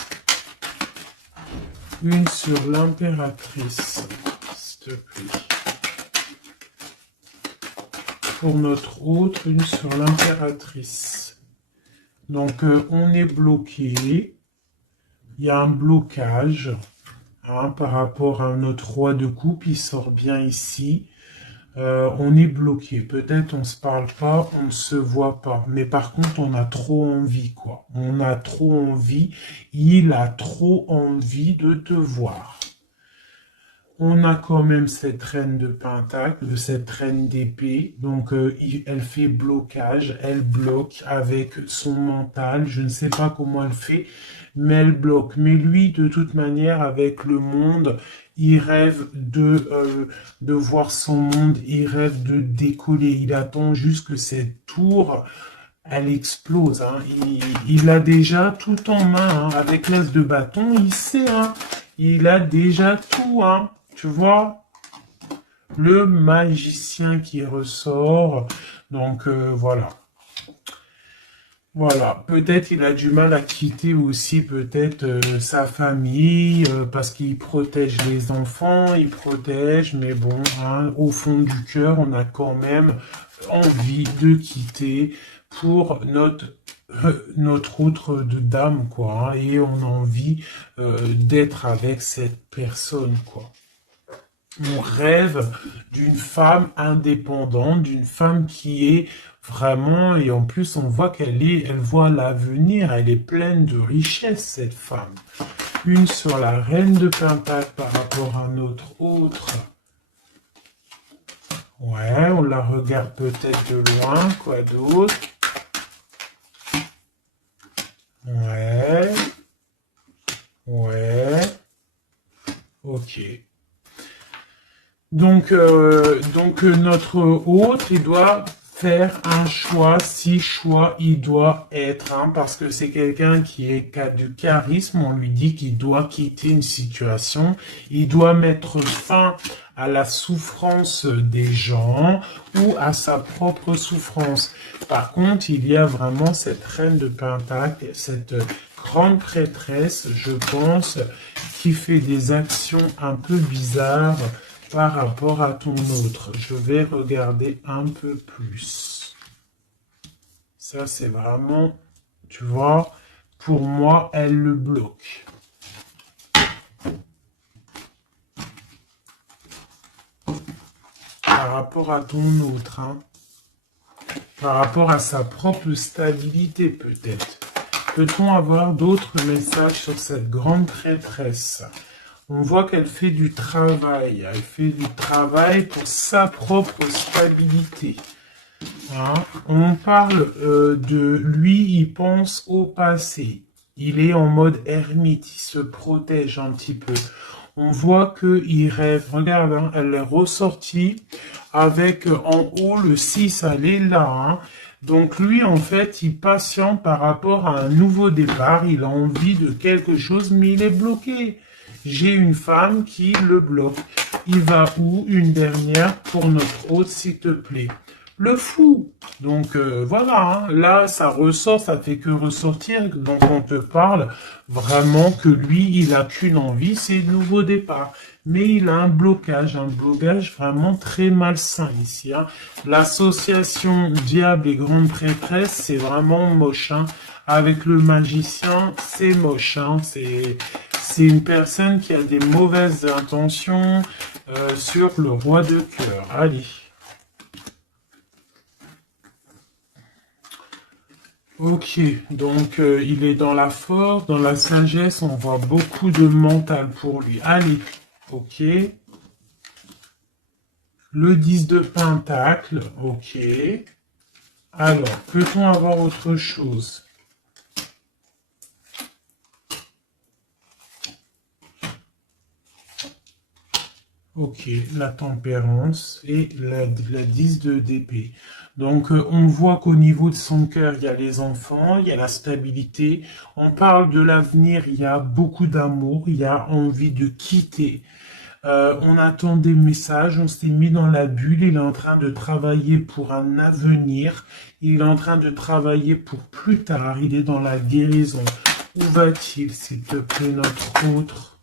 Une sur l'impératrice, s'il te plaît. Pour notre autre, une sur l'impératrice. Donc, on est bloqué. Il y a un blocage, hein, par rapport à notre roi de coupe. Il sort bien ici. On est bloqué. Peut-être on se parle pas, on ne se voit pas. Mais par contre, on a trop envie, quoi. On a trop envie. Il a trop envie de te voir. On a quand même cette reine de pentacle, cette reine d'épée. Donc, elle fait blocage. Elle bloque avec son mental. Je ne sais pas comment elle fait, mais elle bloque. Mais lui, de toute manière, avec le monde, il rêve de voir son monde. Il rêve de décoller. Il attend juste que cette tour, elle explose, hein. Il a déjà tout en main, hein. Avec l'as de bâton, il sait, hein. Il a déjà tout, hein. Tu vois, le magicien qui ressort. Donc, voilà. Voilà, peut-être il a du mal à quitter aussi peut-être sa famille parce qu'il protège les enfants, il protège, mais bon, hein, au fond du cœur, on a quand même envie de quitter pour notre autre de dame, quoi, hein, et on a envie d'être avec cette personne, quoi. On rêve d'une femme indépendante, d'une femme qui est vraiment, et en plus on voit elle voit l'avenir, elle est pleine de richesse, cette femme. Une sur la reine de Pentacle par rapport à notre autre. Ouais, on la regarde peut-être de loin, quoi d'autre? Ouais. Ouais. Ok. Donc notre hôte, il doit faire un choix, si choix il doit être, hein, parce que c'est quelqu'un qui a du charisme, on lui dit qu'il doit quitter une situation, il doit mettre fin à la souffrance des gens ou à sa propre souffrance. Par contre, il y a vraiment cette reine de Pentacle, cette grande prêtresse, je pense, qui fait des actions un peu bizarres par rapport à ton autre. Je vais regarder un peu plus. Ça, c'est vraiment, tu vois, pour moi, elle le bloque. Par rapport à ton autre, hein. Par rapport à sa propre stabilité, peut-être. Peut-on avoir d'autres messages sur cette grande prêtresse ? On voit qu'elle fait du travail. Elle fait du travail pour sa propre stabilité. Hein? On parle de lui, il pense au passé. Il est en mode ermite, il se protège un petit peu. On voit qu'il rêve. Regarde, hein, elle est ressortie avec en haut le 6, elle est là. Hein? Donc lui, en fait, il patiente par rapport à un nouveau départ. Il a envie de quelque chose, mais il est bloqué. J'ai une femme qui le bloque. Il va où? Une dernière pour notre hôte, s'il te plaît. Le fou. Donc voilà, hein. Là, ça ressort, ça fait que ressortir. Donc on te parle vraiment que lui, il a qu'une envie, c'est le nouveau départ. Mais il a un blocage vraiment très malsain ici. Hein. L'association diable et grande prêtresse, c'est vraiment moche. Hein. Avec le magicien, c'est moche. Hein. C'est une personne qui a des mauvaises intentions sur le roi de cœur. Allez. Ok, donc il est dans la force, dans la sagesse, on voit beaucoup de mental pour lui. Allez, ok. Le 10 de pentacle, ok. Alors, peut-on avoir autre chose? Ok, la tempérance et la 10 d'épée. Donc, on voit qu'au niveau de son cœur, il y a les enfants, il y a la stabilité. On parle de l'avenir, il y a beaucoup d'amour, il y a envie de quitter. On attend des messages, on s'est mis dans la bulle, il est en train de travailler pour un avenir, il est en train de travailler pour plus tard, il est dans la guérison. Où va-t-il, s'il te plaît, notre autre?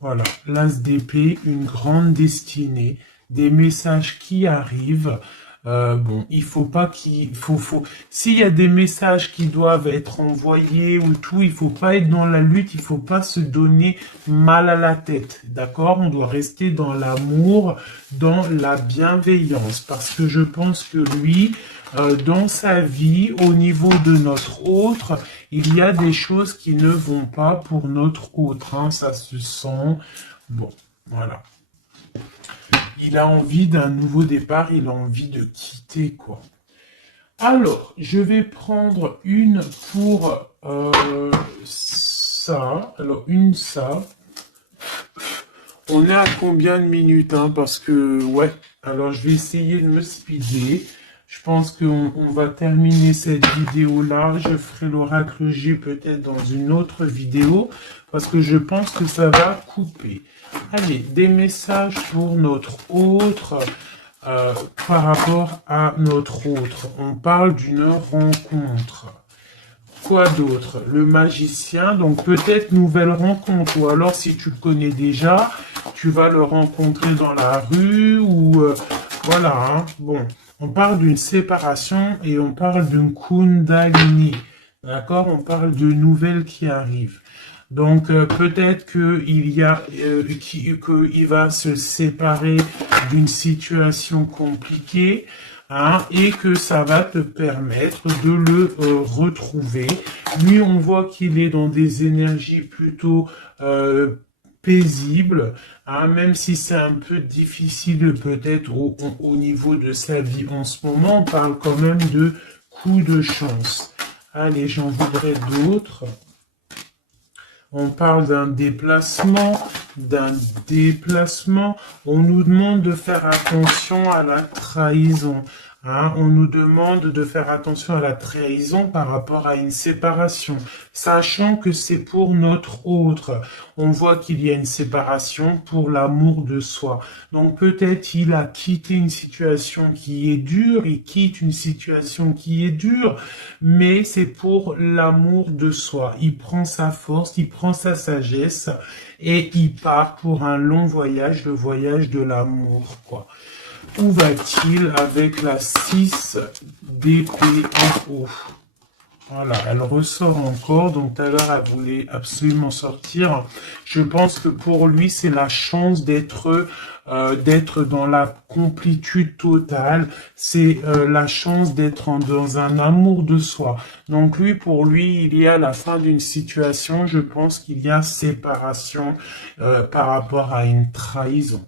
Voilà, l'as d'épée, une grande destinée, des messages qui arrivent. Bon, il faut pas s'il y a des messages qui doivent être envoyés ou tout, il faut pas être dans la lutte, il faut pas se donner mal à la tête, d'accord? On doit rester dans l'amour, dans la bienveillance, parce que je pense que lui, dans sa vie, au niveau de notre autre, il y a des choses qui ne vont pas pour notre autre, hein, ça se sent. Bon, voilà. Il a envie d'un nouveau départ, il a envie de quitter, quoi. Alors, je vais prendre une pour ça. Alors, une ça. On est à combien de minutes, hein? Parce que, ouais. Alors, je vais essayer de me speeder. Je pense qu'on va terminer cette vidéo-là. Je ferai l'oracle J peut-être dans une autre vidéo. Parce que je pense que ça va couper. Allez, des messages pour notre autre. Par rapport à notre autre. On parle d'une rencontre. Quoi d'autre? Le magicien, donc peut-être nouvelle rencontre, ou alors si tu le connais déjà, tu vas le rencontrer dans la rue, ou voilà, hein. Bon, on parle d'une séparation et on parle d'une kundalini, d'accord? On parle de nouvelles qui arrivent. Donc peut-être qu'il y a qu'il va se séparer d'une situation compliquée, hein, et que ça va te permettre de le retrouver. Lui, on voit qu'il est dans des énergies plutôt paisibles, hein, même si c'est un peu difficile peut-être au niveau de sa vie en ce moment. On parle quand même de coups de chance. Allez, j'en voudrais d'autres. On parle d'un déplacement, d'un déplacement. On nous demande de faire attention à la trahison. Hein, on nous demande de faire attention à la trahison par rapport à une séparation, sachant que c'est pour notre autre. On voit qu'il y a une séparation pour l'amour de soi. Donc peut-être il a quitté une situation qui est dure, il quitte une situation qui est dure, mais c'est pour l'amour de soi. Il prend sa force, il prend sa sagesse et il part pour un long voyage, le voyage de l'amour, quoi. Où va-t-il avec la 6 d'épée en haut? Voilà, elle ressort encore, donc tout à l'heure elle voulait absolument sortir. Je pense que pour lui c'est la chance d'être dans la complétude totale, c'est la chance d'être dans un amour de soi. Donc lui, pour lui, il y a la fin d'une situation, je pense qu'il y a séparation par rapport à une trahison.